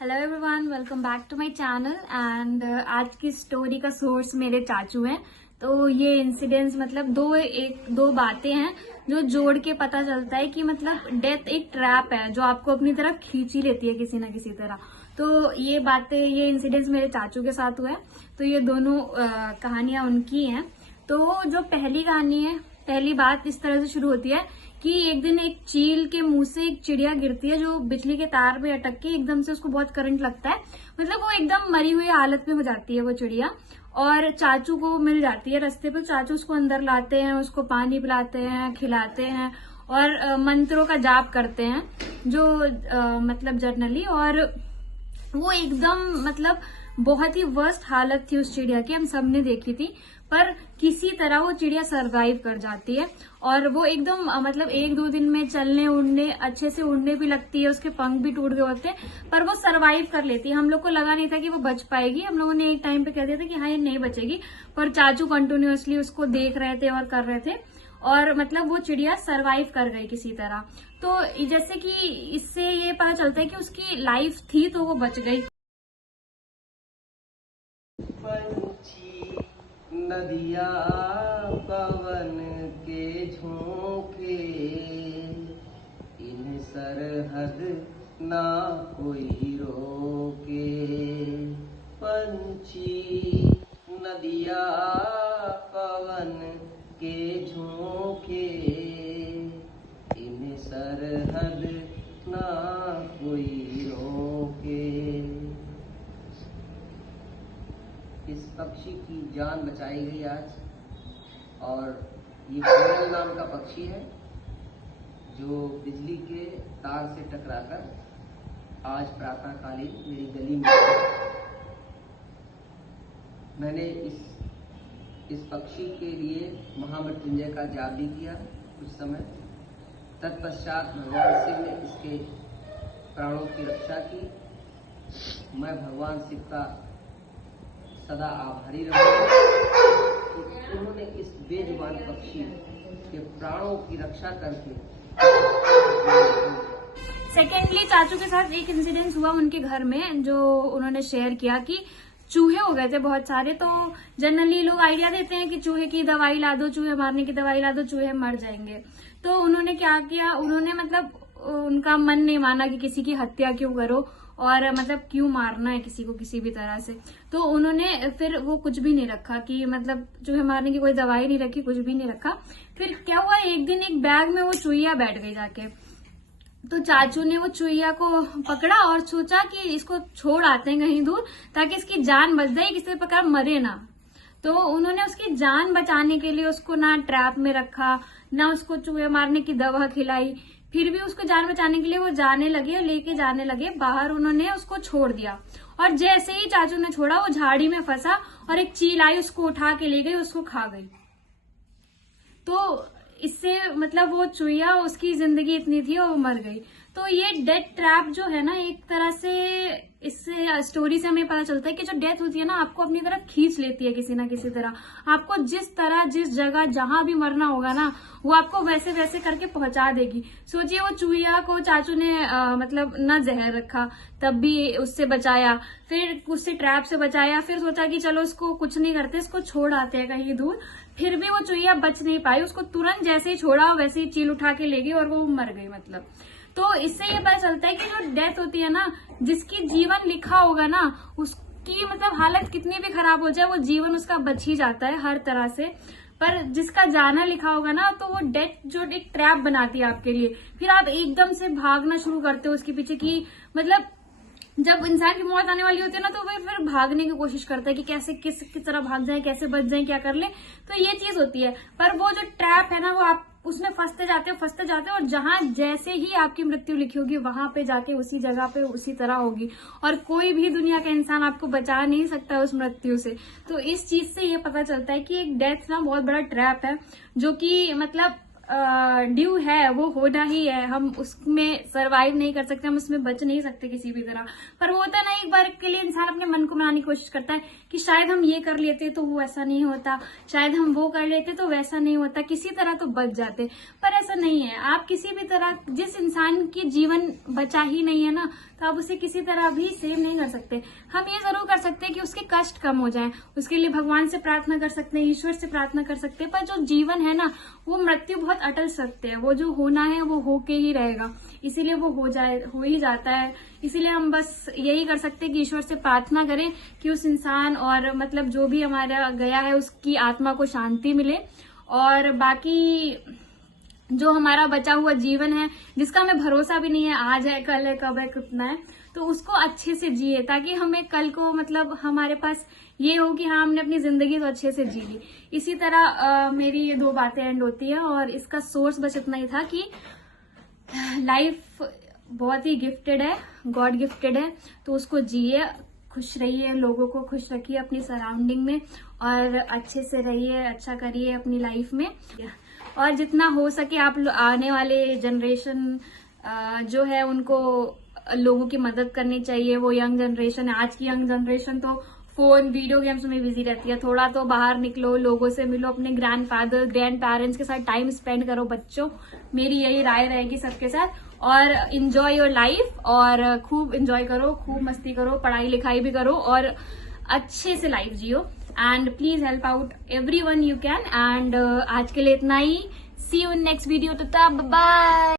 Hello everyone, welcome back to my channel. And आज की story का सोर्स मेरे चाचू हैं। तो ये इंसिडेंट्स मतलब दो बातें हैं जो जोड़ के पता चलता है कि मतलब डेथ एक ट्रैप है जो आपको अपनी तरफ खींच ही लेती है किसी ना किसी तरह। तो ये इंसिडेंट्स मेरे चाचू के साथ हुआ है। तो ये दोनों कहानियां उनकी हैं। तो जो पहली कहानी है, पहली बात इस तरह से शुरू होती है कि एक दिन एक चील के मुंह से एक चिड़िया गिरती है जो बिजली के तार पे अटक के एकदम से उसको बहुत करंट लगता है। मतलब वो एकदम मरी हुई हालत में हो जाती है वो चिड़िया, और चाचू को मिल जाती है रास्ते पे। चाचू उसको अंदर लाते हैं, उसको पानी पिलाते हैं, खिलाते हैं और मंत्रों का जाप करते हैं जो मतलब जर्नली। और वो एकदम मतलब बहुत ही वर्स्ट हालत थी उस चिड़िया की, हम सबने देखी थी, पर किसी तरह वो चिड़िया सरवाइव कर जाती है। और वो एकदम मतलब 1-2 दिन में चलने उड़ने अच्छे से उड़ने भी लगती है, उसके पंख भी टूट गए होते हैं, पर वो सरवाइव कर लेती है। हम लोग को लगा नहीं था कि वो बच पाएगी, हम लोगों ने एक टाइम पे कह दिया था कि हाँ ये नहीं बचेगी, पर चाचू कंटिन्यूअसली उसको देख रहे थे और कर रहे थे, और मतलब वो चिड़िया सरवाइव कर गई किसी तरह। तो जैसे कि इससे ये पता चलता है कि उसकी लाइफ थी तो वो बच गई। नदिया पवन के झोंके, इन सरहद ना कोई रोके। पंछी नदिया पवन के झोंके, इन सरहद ना कोई रोके। इस पक्षी की जान बचाई गई आज, और ये कोयल नाम का पक्षी है जो बिजली के तार से टकराकर आज प्रातःकालीन मेरी गली में। मैंने इस पक्षी के लिए महामृत्युंजय का जाप भी किया कुछ समय। तत्पश्चात भगवान शिव ने इसके प्राणों की रक्षा की। मैं भगवान शिव का सदा आभारी रहूंगा कि उन्होंने इस बेजुबान पक्षी के प्राणों की रक्षा करके। सेकेंडली चाचू के साथ एक इंसिडेंस हुआ उनके घर में जो उन्होंने शेयर किया कि चूहे हो गए थे बहुत सारे। तो जनरली लोग आइडिया देते हैं कि चूहे की दवाई ला दो, चूहे मारने की दवाई ला दो, चूहे मर जाएंगे। तो उन्होंने क्या किया, उन्होंने मतलब उनका मन नहीं माना कि किसी की हत्या क्यों करो और मतलब क्यों मारना है किसी को किसी भी तरह से। तो उन्होंने फिर वो कुछ भी नहीं रखा कि मतलब चूहे मारने की कोई दवाई नहीं रखी, कुछ भी नहीं रखा। फिर क्या हुआ, एक दिन एक बैग में वो चूहिया बैठ गई जाके। तो चाचू ने वो चूहिया को पकड़ा और सोचा कि इसको छोड़ आते हैं कहीं दूर ताकि इसकी जान बच जाए, किसी प्रकार मरे ना। तो उन्होंने उसकी जान बचाने के लिए उसको ना ट्रैप में रखा, ना उसको चूहे मारने की दवा खिलाई। फिर भी उसको जान बचाने के लिए वो जाने लगे, लेके जाने लगे बाहर। उन्होंने उसको छोड़ दिया, और जैसे ही चाचू ने छोड़ा वो झाड़ी में फंसा और एक चील आई, उसको उठा के ले गई, उसको खा गई। तो इससे मतलब वो चूहिया, उसकी जिंदगी इतनी थी और वो मर गई। तो ये डेथ ट्रैप जो है ना, एक तरह से इससे स्टोरी से हमें पता चलता है कि जो डेथ होती है ना, आपको अपनी तरफ खींच लेती है किसी ना किसी तरह। आपको जिस तरह जिस जगह जहां भी मरना होगा ना, वो आपको वैसे वैसे करके पहुंचा देगी। सोचिए वो चूहिया को चाचू ने मतलब ना जहर रखा, तब भी उससे बचाया, फिर उससे ट्रैप से बचाया, फिर सोचा कि चलो इसको कुछ नहीं करते, इसको छोड़ आते हैं कहीं दूर। फिर भी वो चूहिया बच नहीं पाई, उसको तुरंत जैसे ही छोड़ा वैसे ही चील उठा के ले गई और वो मर गई। मतलब तो इससे ये पता चलता है कि जो डेथ होती है ना, जिसकी जीवन लिखा होगा ना, उसकी मतलब हालत कितनी भी खराब हो जाए, वो जीवन उसका बच ही जाता है हर तरह से। पर जिसका जाना लिखा होगा ना, तो वो डेथ जो एक ट्रैप बनाती है आपके लिए। फिर आप एकदम से भागना शुरू करते हो उसके पीछे की मतलब जब इंसान की मौत आने वाली होती है ना, तो वो फिर भागने की कोशिश करता है कि कैसे किस तरह भाग जाए, कैसे बच जाए, क्या कर ले। तो ये चीज होती है। पर वो जो ट्रैप है ना, वो आप उसमें फंसते जाते हो, और जहां जैसे ही आपकी मृत्यु लिखी होगी वहां पे जाके उसी जगह पे उसी तरह होगी, और कोई भी दुनिया का इंसान आपको बचा नहीं सकता उस मृत्यु से। तो इस चीज से ये पता चलता है कि एक डेथ ना बहुत बड़ा ट्रैप है, जो कि मतलब ड्यू है, वो होना ही है। हम उसमें सरवाइव नहीं कर सकते, हम उसमें बच नहीं सकते किसी भी तरह। पर वो होता है ना, एक बार के लिए इंसान अपने मन को मनाने की कोशिश करता है कि शायद हम ये कर लेते तो वो ऐसा नहीं होता, शायद हम वो कर लेते तो वैसा नहीं होता, किसी तरह तो बच जाते। पर ऐसा नहीं है। आप किसी भी तरह जिस इंसान की जीवन बचा ही नहीं है ना, तो आप उसे किसी तरह भी सेव नहीं कर सकते। हम ये जरूर कर सकते हैं कि उसके कष्ट कम हो जाएं, उसके लिए भगवान से प्रार्थना कर सकते हैं, ईश्वर से प्रार्थना कर सकते हैं, पर जो जीवन है ना, वो मृत्यु बहुत अटल सत्य है। वो जो होना है वो होके ही रहेगा, इसीलिए वो हो ही जाता है। इसीलिए हम बस यही कर सकते हैं कि ईश्वर से प्रार्थना करें कि उस इंसान और मतलब जो भी हमारा गया है उसकी आत्मा को शांति मिले, और बाकी जो हमारा बचा हुआ जीवन है, जिसका हमें भरोसा भी नहीं है आज है कल है कब है कितना है, तो उसको अच्छे से जिए, ताकि हमें कल को मतलब हमारे पास ये हो कि हाँ हमने अपनी जिंदगी तो अच्छे से जी ली। इसी तरह मेरी ये 2 बातें एंड होती है, और इसका सोर्स बस इतना ही था कि लाइफ बहुत ही गिफ्टेड है, गॉड गिफ्टेड है, तो उसको जिए, खुश रहिए, लोगों को खुश रखिए अपनी सराउंडिंग में, और अच्छे से रहिए, अच्छा करिए अपनी लाइफ में, और जितना हो सके आप आने वाले जनरेशन जो है उनको लोगों की मदद करनी चाहिए। वो यंग जनरेशन है, आज की यंग जनरेशन तो फोन वीडियो गेम्स में बिजी रहती है। थोड़ा तो बाहर निकलो, लोगों से मिलो, अपने ग्रैंड पेरेंट्स के साथ टाइम स्पेंड करो बच्चों, मेरी यही राय रहेगी सबके साथ। और इंजॉय योर लाइफ, और खूब इंजॉय करो, खूब मस्ती करो, पढ़ाई लिखाई भी करो, और अच्छे से life Jio, and please help out everyone you can. And आज के लिए इतना ही। सी यू इन नेक्स्ट वीडियो, तो तब बाय।